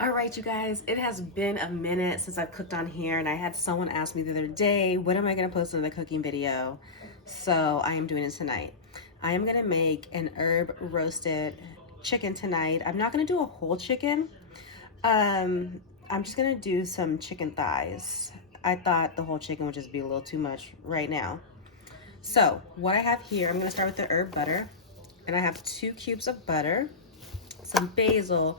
All right, you guys, it has been a minute since I've cooked on here, and I had someone ask me the other day, when am I going to post another cooking video? So I am doing it tonight. I am going to make an herb roasted chicken tonight. I'm not going to do a whole chicken. I'm just going to do some chicken thighs. I thought the whole chicken would just be a little too much right now. So what I have here, I'm going to start with the herb butter, and I have 2 cubes of butter, some basil,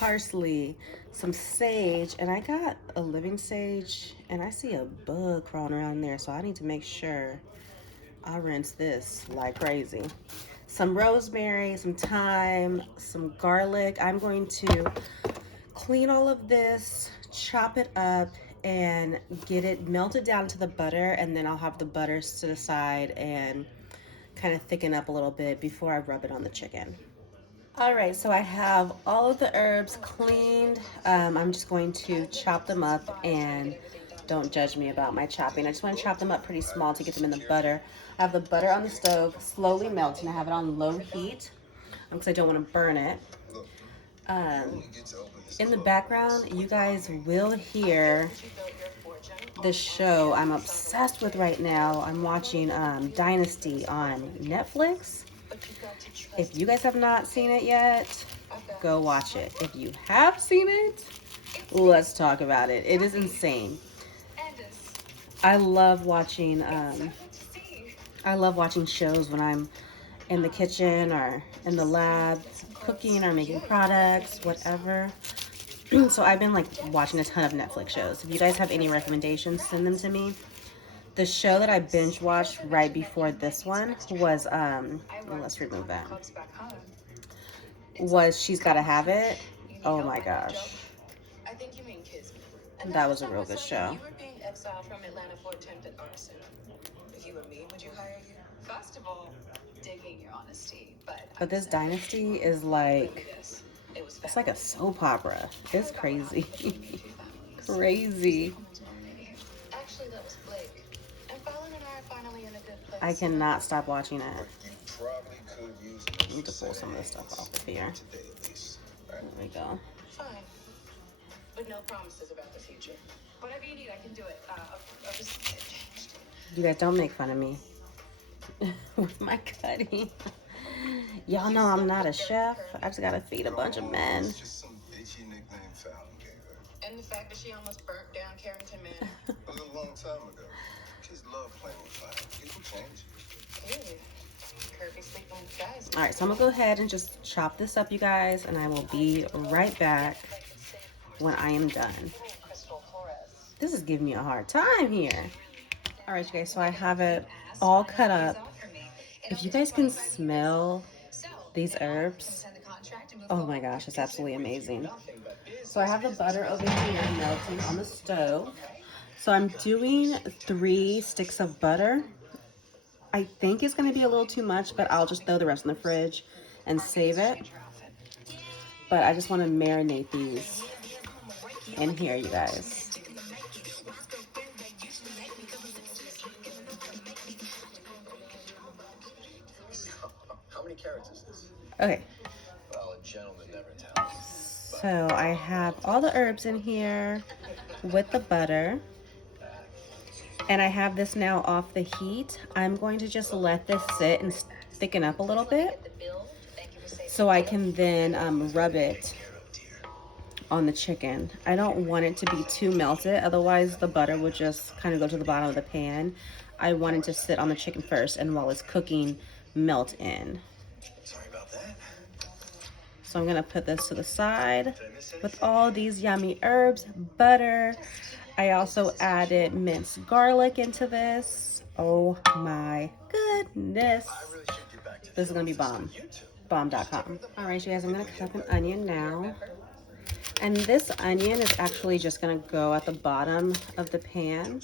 parsley, some sage, and I got a living sage, and I see a bug crawling around there, so I need to make sure I rinse this like crazy. Some rosemary, some thyme, some garlic. I'm going to clean all of this, chop it up, and get it melted down to the butter, and then I'll have the butter to the side and kind of thicken up a little bit before I rub it on the chicken. All right, so I have all of the herbs cleaned. I'm just going to chop them up, and don't judge me about my chopping. I just want to chop them up pretty small to get them in the butter. I have the butter on the stove, slowly melting. I have it on low heat because I don't want to burn it. Um, in the background, you guys will hear the show I'm obsessed with right now. I'm watching Dynasty on Netflix. If you guys have not seen it yet, go watch it. If you have seen it, let's talk about it. It is insane. I love watching shows when I'm in the kitchen or in the lab cooking or making products, whatever. So I've been like watching a ton of Netflix shows. If you guys have any recommendations, send them to me. The show that I binge watched right before this one was well, let's remove that. Was She's Gotta Have It. Oh my gosh. That was a real good show. But this Dynasty is like, it's like a soap opera. It's crazy. Crazy. I cannot stop watching it. I need to pull some of this stuff off of here. There we go. You guys don't make fun of me with my cutting. Y'all know I'm not a chef. I just gotta feed a bunch of men. And the fact that she almost burnt down Carrington Man. A long time ago. Kids love playing with fire. People change. All right, so I'm gonna go ahead and just chop this up, you guys, and I will be right back when I am done. This is giving me a hard time here. All right, you guys, so I have it all cut up. If you guys can smell these herbs, oh my gosh, it's absolutely amazing. So I have the butter over here melting on the stove. So I'm doing 3 sticks of butter. I think it's going to be a little too much, but I'll just throw the rest in the fridge and save it. But I just want to marinate these in here, you guys. How many carrots is this? Okay. Well, a gentleman never tells. So I have all the herbs in here with the butter. And I have this now off the heat. I'm going to just let this sit and thicken up a little bit so I can then rub it on the chicken. I don't want it to be too melted, otherwise the butter would just kind of go to the bottom of the pan. I want it to sit on the chicken first, and while it's cooking, melt in. Sorry about that. So I'm gonna put this to the side with all these yummy herbs, butter. I also added minced garlic into this. Oh my goodness. This is gonna be bomb. Bomb.com. All right, you guys, I'm gonna cut up an onion now. And this onion is actually just gonna go at the bottom of the pan.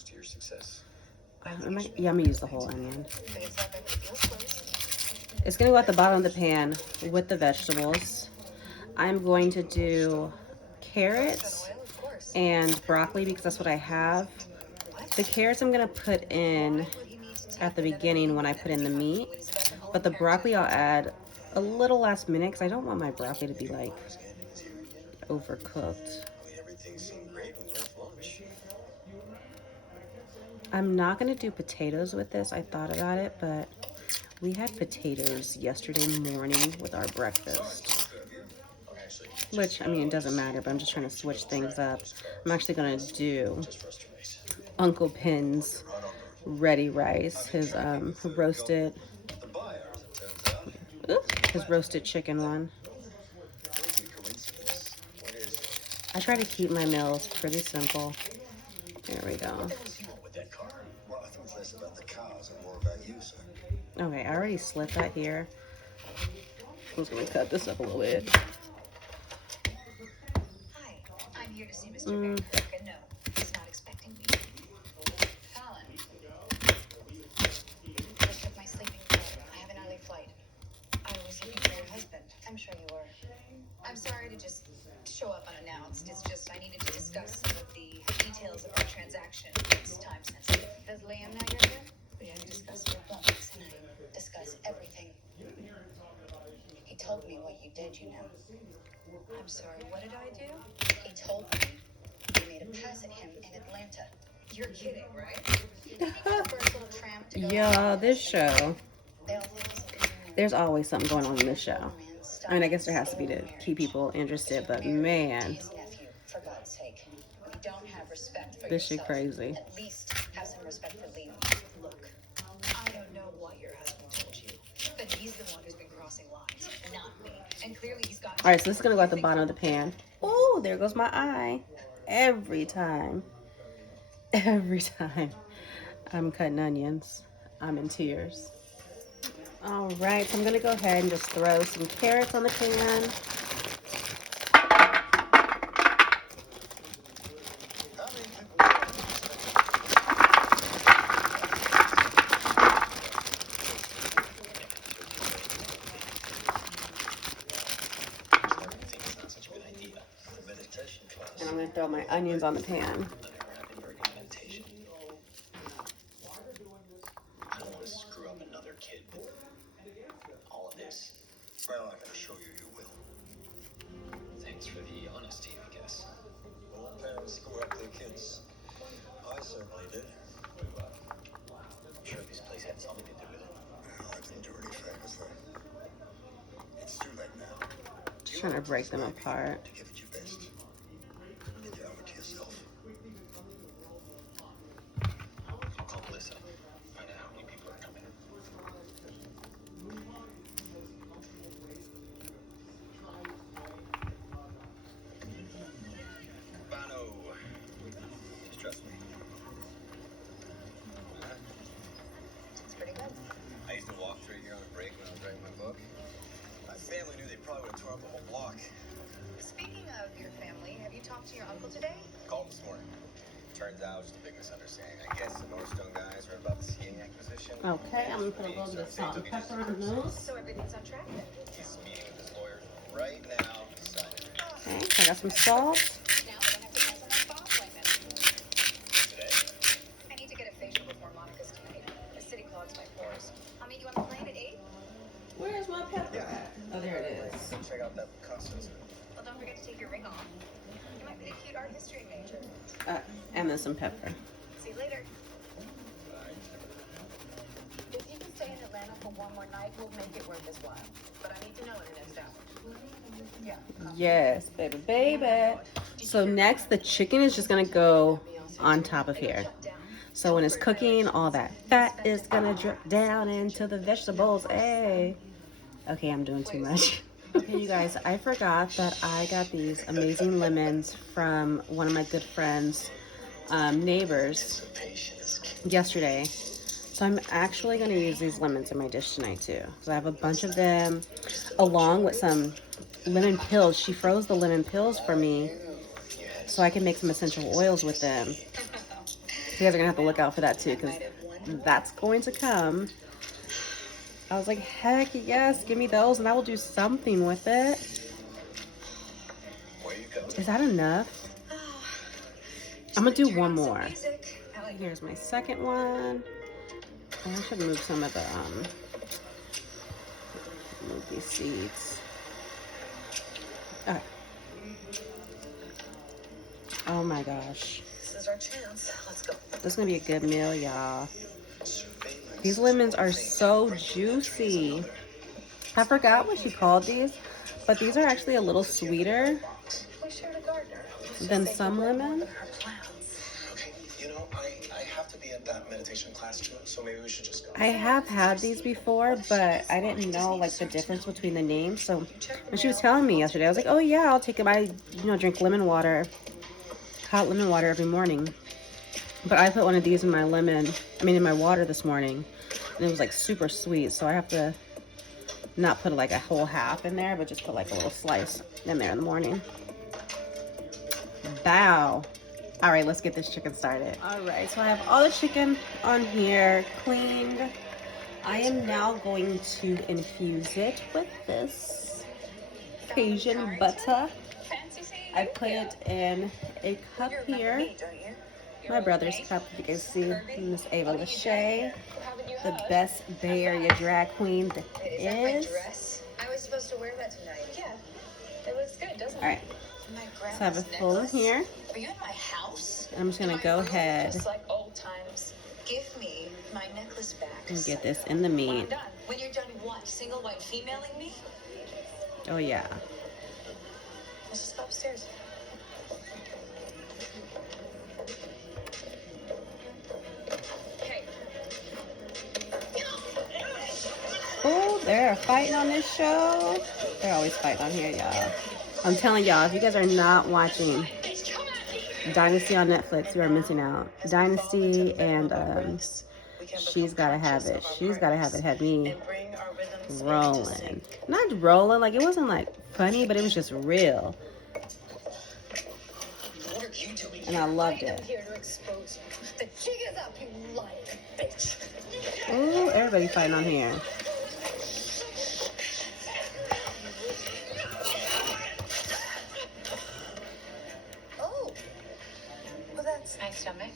I'm gonna use the whole onion. It's gonna go at the bottom of the pan with the vegetables. I'm going to do carrots and broccoli because that's what I have. The carrots I'm gonna put in at the beginning when I put in the meat, but the broccoli I'll add a little last minute because I don't want my broccoli to be like overcooked. Everything seemed great when we left lunch. I'm not gonna do potatoes with this. I thought about it, but we had potatoes yesterday morning with our breakfast. Which, I mean, it doesn't matter, but I'm just trying to switch things up. I'm actually gonna do Uncle Pin's ready rice, his roasted, his roasted chicken one. I try to keep my meals pretty simple. There we go. Okay, I already slit that here. I'm just gonna cut this up a little bit. Hi, I'm here to see Mr. Van Kirk, no, he's not expecting me. Fallon. Just took my sleeping pill. I have an early flight. I was looking for your husband. I'm sure you were. I'm sorry to just show up unannounced. It's just I needed to discuss some of the details of our transaction. It's time sensitive. Does Liam know you're here? We didn't discuss your books, and I discuss everything. He told me what you did, you know. I'm sorry, what did I do? He told me you made a pass at him in Atlanta. You're kidding, right? Yeah, this show. There's always something going on in this show. I mean, I guess there has to be to keep people interested, but man, For God's sake, you don't have respect for this shit yourself. crazy. At least have some respect for Liam. Look, I don't know what your husband told you, but he's the one who's been crossing lines, not me. And clearly he's got. All right, so this is gonna go at the bottom of the pan. Oh, there goes my eye. Every time I'm cutting onions, I'm in tears. All right, so I'm gonna go ahead and just throw some carrots on the pan. And I'm gonna throw my onions on the pan. I don't want to screw up another kid with all of this. Well, I'm gonna show you you will. Thanks for the honesty, I guess. All parents screw up their kids. I certainly did. I'm sure this place had something to do with it. Well, I didn't do any favors, though. It's too late now. Just trying to break them apart. To give it your best. And you owe it to yourself. I'll call Melissa. Find out how many people are coming. Bono. Just trust me. It's pretty good. I used to walk through here on a break when I was writing my book. My family knew they probably would have tore up the whole block. Speaking of your family, have you talked to your uncle today? Called this morning. Turns out it's just a big misunderstanding. I guess the Northstone guys heard about the skiing acquisition. Okay, I'm gonna put a little bit of salt and pepper on those. So everything's on track then? He's meeting with his lawyers right now. Okay, I got some salt. Now I don't have to cancel my spa appointment. Today? I need to get a facial before Monica's tonight. The city clogs my pores. I'll meet you on the plane at 8. Where's my pepper at? Oh, there it is. Check out that Picasso. Well, don't forget to take your ring off. You might be a cute art history major. And then some pepper. See you later. If you can stay in Atlanta for one more night, we'll make it worth his while. But I need to know in the next hour. Yeah. Yes, baby, baby. So next, the chicken is just gonna go on top of here. So when it's cooking, all that fat is gonna drip down into the vegetables. Hey. Okay, I'm doing too much. Okay, you guys, I forgot that I got these amazing lemons from one of my good friends' neighbors yesterday. So I'm actually gonna use these lemons in my dish tonight too. So I have a bunch of them along with some lemon pills. She froze the lemon pills for me so I can make some essential oils with them. You guys are gonna have to look out for that too, because that's going to come. I was like, heck yes, give me those and I will do something with it. Is that enough? I'm gonna do one more. Here's my second one. And I should move some of the move these seeds. Okay. Oh my gosh. This is our chance. Let's go. This is gonna be a good meal, y'all. These lemons are so juicy. I forgot what she called these, but these are actually a little sweeter We shared a gardener. than some lemon. Okay, you know, I have to be at that meditation class too, so maybe we should just go. I have had these before, but I didn't know like the difference between the names. So when she was telling me yesterday, I was like, oh yeah, I'll take it. I, drink lemon water, hot lemon water every morning. But I put one of these in my in my water this morning, and it was like super sweet. So I have to not put like a whole half in there, but just put like a little slice in there in the morning. Bow. All right, let's get this chicken started. All right, so I have all the chicken on here cleaned. I am now going to infuse it with this Cajun butter. I put it in a cup here. My brother's cup, you can see Miss Ava Lachey, the best Bay Area drag queen that is. I was supposed to wear that tonight. Yeah, it looks good, doesn't it? All right, so I have a full in here. Are you in my house? I'm just gonna go ahead Just like old times. Give me my necklace back. and get this in the When I'm meat. done. When you're done, what? Single white femaling me? Oh yeah. Let's just go upstairs. Hey. Oh, they're fighting on this show. They're always fighting on here, y'all. I'm telling y'all, if you guys are not watching Dynasty on Netflix, you are missing out. Dynasty and She's Gotta Have It. She's Gotta Have It had me rolling. Not rolling, like it wasn't like funny, but it was just real. What are you doing? And I loved I'm it. here to expose you. The jig is up, you lying bitch. Ooh, everybody fighting on here. Oh. Well, that's my stomach.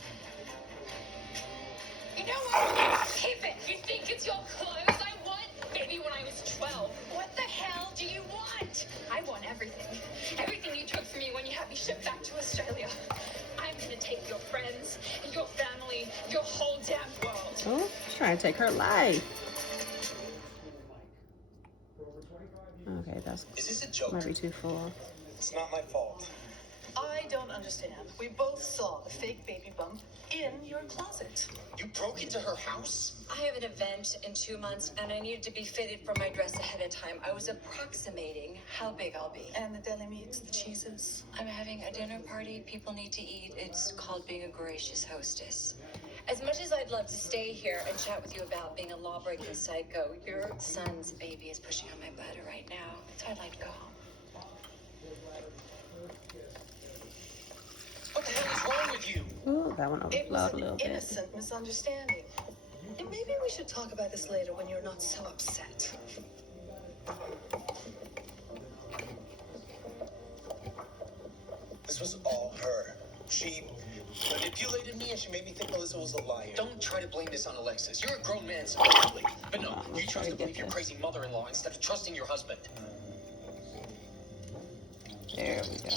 You know what? Keep it. You think it's your clothes I want? Maybe when I was 12. What the hell do you want? I want everything. Everything you took from me when you had me shipped back to Australia. I'm gonna take your friends, your family, your whole damn world. Oh, she's trying to take her life. Okay, that's Is this a joke? might be too full. It's not my fault. I don't understand. We both saw the fake baby bump in your closet. You broke into her house? I have an event in 2 months and I needed to be fitted for my dress ahead of time. I was approximating how big I'll be. And the deli meats, the cheeses. I'm having a dinner party. People need to eat. It's called being a gracious hostess. As much as I'd love to stay here and chat with you about being a law-breaking psycho, your son's baby is pushing on my bladder right now. So I'd like to go home. What the hell is wrong with you? Ooh, that one It was overflowed a an little bit. innocent misunderstanding. And maybe we should talk about this later when you're not so upset. This was all her. She manipulated me and she made me think Melissa was a liar. Don't try to blame this on Alexis. You're a grown man, supposedly. But no, let's you try chose to to get believe your this. crazy mother-in-law instead of trusting your husband. There we go.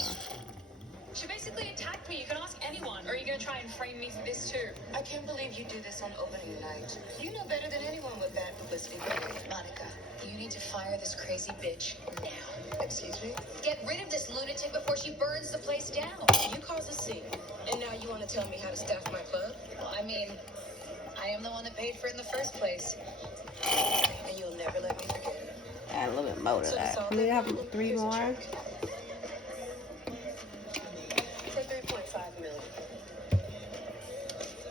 She basically attacked me. You can ask anyone. Or are you gonna try and frame me for this too? I can't believe you do this on opening night. You know better than anyone what bad publicity can be. Monica, you need to fire this crazy bitch now. Excuse me? Get rid of this lunatic before she burns the place down. You caused a scene, and now you want to tell me how to staff my club? Well, I mean, I am the one that paid for it in the first place. And you'll never let me forget it. Add a little bit more to So that's that. all Can we they have want. 3 Here's a more? check. For 3.5 million.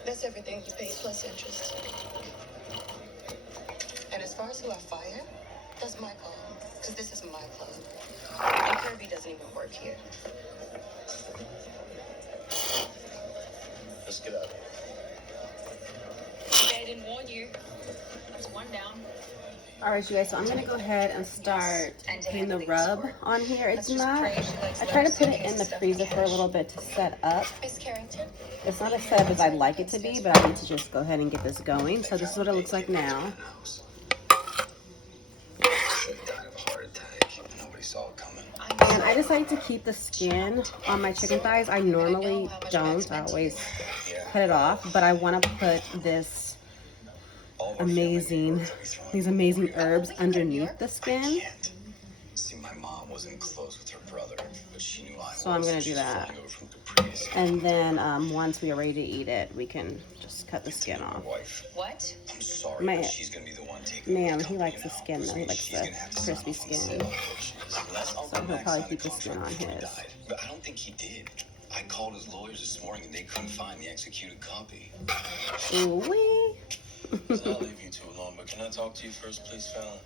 That's everything you paid plus interest. And as far as who I fire, that's my call. Because this is my club. And Kirby doesn't even work here. Let's get out. I didn't warn you. That's one down. All right, you guys, so I'm gonna go ahead and start putting the rub on here. It's not, I try to put it in the freezer for a little bit to set up. Miss Carrington? It's not as set up as I'd like it to be, but I need to just go ahead and get this going. So this is what it looks like now. Died of a heart attack. Nobody saw it coming. And I decided to keep the skin on my chicken thighs. I normally don't. I always cut it off, but I want to put these amazing herbs underneath the skin. See, my mom wasn't close with her brother, but she knew I was. So I'm gonna do that. And then once we are ready to eat it, we can just cut the skin off. What? I'm sorry, but she's gonna be the one taking Man, he likes the skin though. He likes the crispy skin. So he'll probably keep the skin on his. But I don't think he did. I called his lawyers this morning and they couldn't find the executed copy. Ooh-wee. I'll leave you two alone, but can I talk to you first, please, Fallon?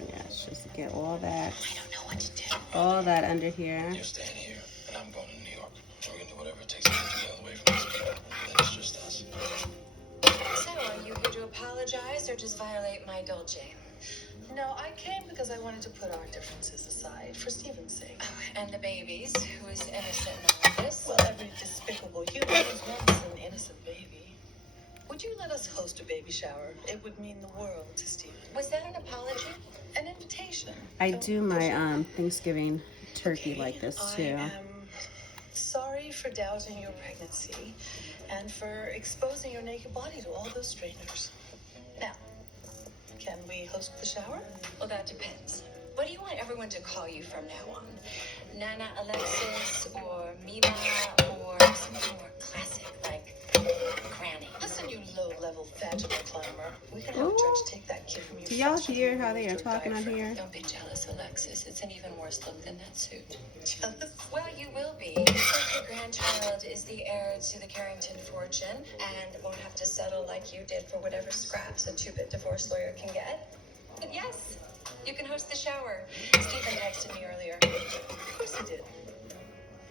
Yeah, it's just to get all that. I don't know what to do. All that under here. You're staying here, and I'm going to New York. We're gonna do whatever it takes to get the hell away from these people. Then it's just us. So, are you here to apologize or just violate my dulce? No, I came because I wanted to put our differences aside for Stephen's sake. Oh, and the babies, who is innocent in all this? Well, every despicable human was once an innocent baby. Would you let us host a baby shower? It would mean the world to Stephen. Was that an apology? An invitation. I do my Thanksgiving turkey like this too. I am sorry for doubting your pregnancy and for exposing your naked body to all those strangers. Now, can we host the shower? Well, that depends. What do you want everyone to call you from now on? Nana Alexis or Mima or something more classic like Granny? Listen, you low-level vaginal climber. We can have Judge take that kid from you. Do y'all hear how they are talking on here? Don't be jealous, Alexis. It's an even worse look than that suit. Jealous? Well, you will be. Since your grandchild is the heir to the Carrington fortune and won't have to settle like you did for whatever scraps a two-bit divorce lawyer can get. But yes, you can host the shower. Stephen texted me earlier. Of course he did.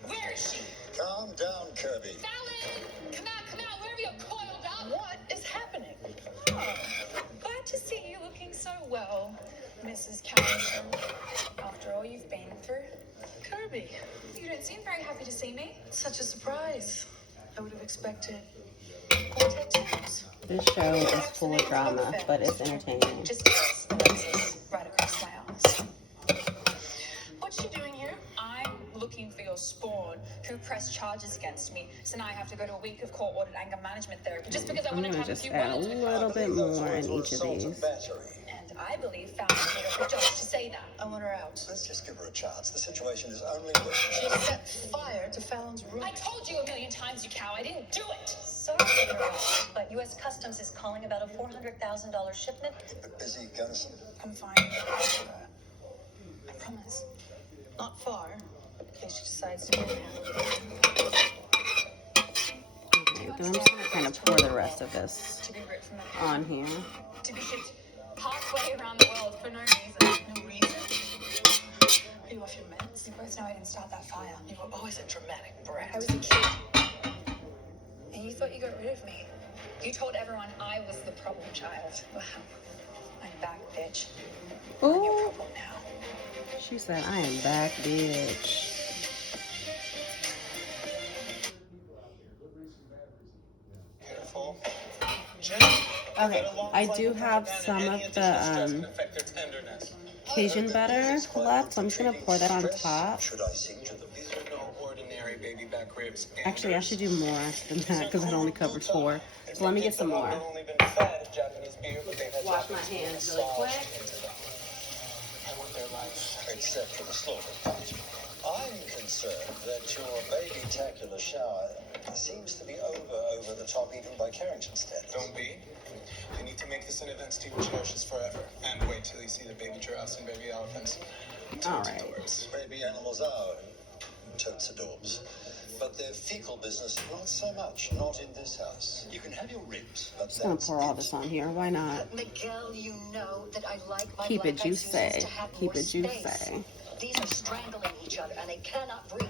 Where is she? Calm down, Kirby. Fallon! Come out, wherever you're coiled up! What is happening? Oh, glad to see you looking so well, Mrs. Carrington. After all you've been through. Kirby, You don't seem very happy to see me. such a surprise. I would have expected more tattoos. This show is full of drama, but it's entertaining. Just yes, Alexis, right across my arms. What's she doing here? I'm looking for your spawn who pressed charges against me, so now I have to go to a week of court-ordered anger management therapy just because I I'm wanted to gonna have a just few add a words with little her. bit more in each of these. And I believe Fallon made her judge to say that. I want her out. Let's just give her a chance. The situation is only She set fire to Fallon's room. I told you a million times, you cow. I didn't do it. Sorry to interrupt, but U.S. Customs is calling about a $400,000 shipment. busy, Gunnison. I'm fine. I promise. Not far, in case she decides to go now. Okay, then I'm just gonna kind of pour the rest of this To be ripped from the on here. To be shipped halfway around the world for no reason. No reason? Are you off your meds? You both know I didn't start that fire. You were always a dramatic brat. I was a kid. And you thought you got rid of me. You told everyone I was the problem child. Wow. I'm back, bitch. I'm your Ooh, problem now. she said, I am back, bitch. Careful. Okay, I do have some of the Cajun butter left, so I'm just gonna pour that on top. Should I seek to the These are no ordinary baby back ribs. Actually, I should do more than that because it only covered 4. So let me get some more. Wash my hands really quick. except for the slaughter part? I'm concerned that your baby-tacular shower seems to be over the top even by Carrington standards. Don't be. You need to make this an event Steve cherishes forever. And wait till you see the baby giraffes and baby elephants. All right. Totes. Baby animals are totes adorbs. But their fecal business, not so much. Not in this house. You can have your ribs, but Just gonna pour all this on here. Why not? Miguel, you know that I like my Keep it black-eyed Susans juicy. to have Keep more it space. juicy. These are strangling each other and they cannot breathe.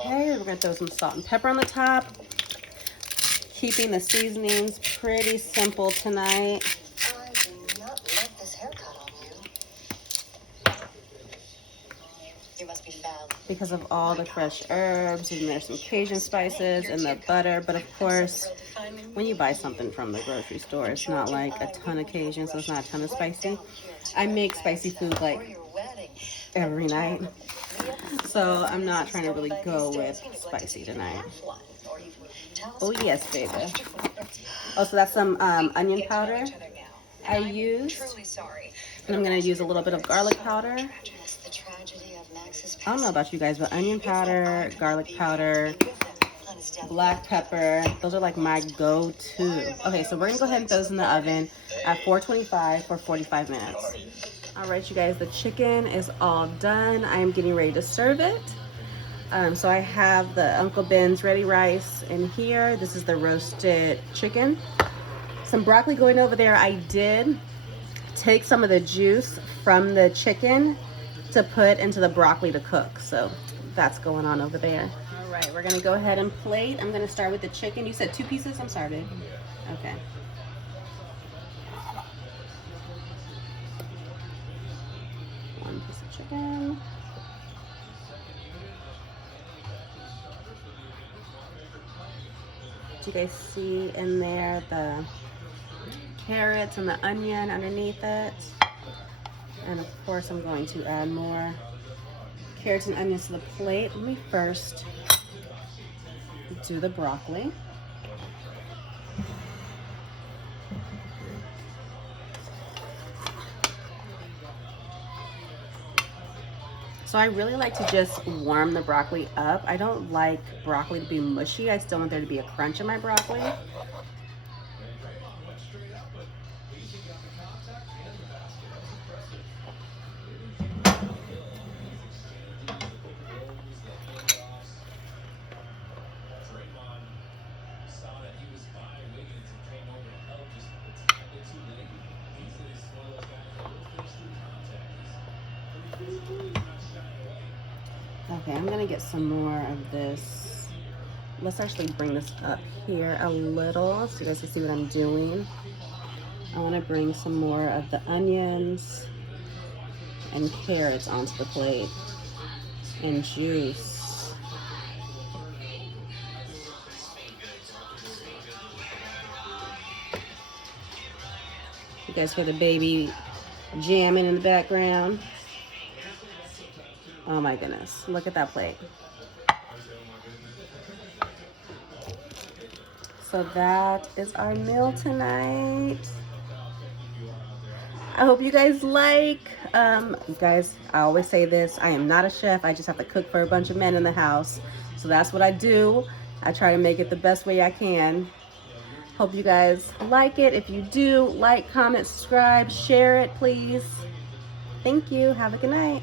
Okay, we're gonna throw some salt and pepper on the top. Keeping the seasonings pretty simple tonight. I do not like this haircut on you. You must be foul. Because of all the fresh herbs, and there's some Cajun spices and the butter. But of course, when you buy something from the grocery store, it's not like a ton of Cajun, so it's not a ton of spicy. I make spicy food like every night. So I'm not trying to really go with spicy tonight. Oh yes, baby. Oh, so that's some onion powder I used. And I'm gonna use a little bit of garlic powder. I don't know about you guys, but onion powder, garlic powder, black pepper, those are like my go-to. Okay, so we're gonna go ahead and throw this in the oven at 425 for 45 minutes. All right, you guys, the chicken is all done. I am getting ready to serve it. So I have the Uncle Ben's ready rice in here. This is the roasted chicken. Some broccoli going over there. I did take some of the juice from the chicken to put into the broccoli to cook. So that's going on over there. All right, we're gonna go ahead and plate. I'm gonna start with the chicken. You said 2 pieces? I'm sorry, babe. Okay. One piece of chicken. Do you guys see in there the carrots and the onion underneath it? And of course I'm going to add more carrots and onions to the plate. Let me first do the broccoli. So I really like to just warm the broccoli up. I don't like broccoli to be mushy. I still want there to be a crunch in my broccoli. Okay, I'm gonna get some more of this. Let's actually bring this up here a little so you guys can see what I'm doing. I wanna bring some more of the onions and carrots onto the plate and juice. You guys hear the baby jamming in the background. Oh my goodness, look at that plate. So that is our meal tonight. I hope you guys like. You guys, I always say this, I am not a chef. I just have to cook for a bunch of men in the house. So that's what I do. I try to make it the best way I can. Hope you guys like it. If you do, like, comment, subscribe, share it, please. Thank you. Have a good night.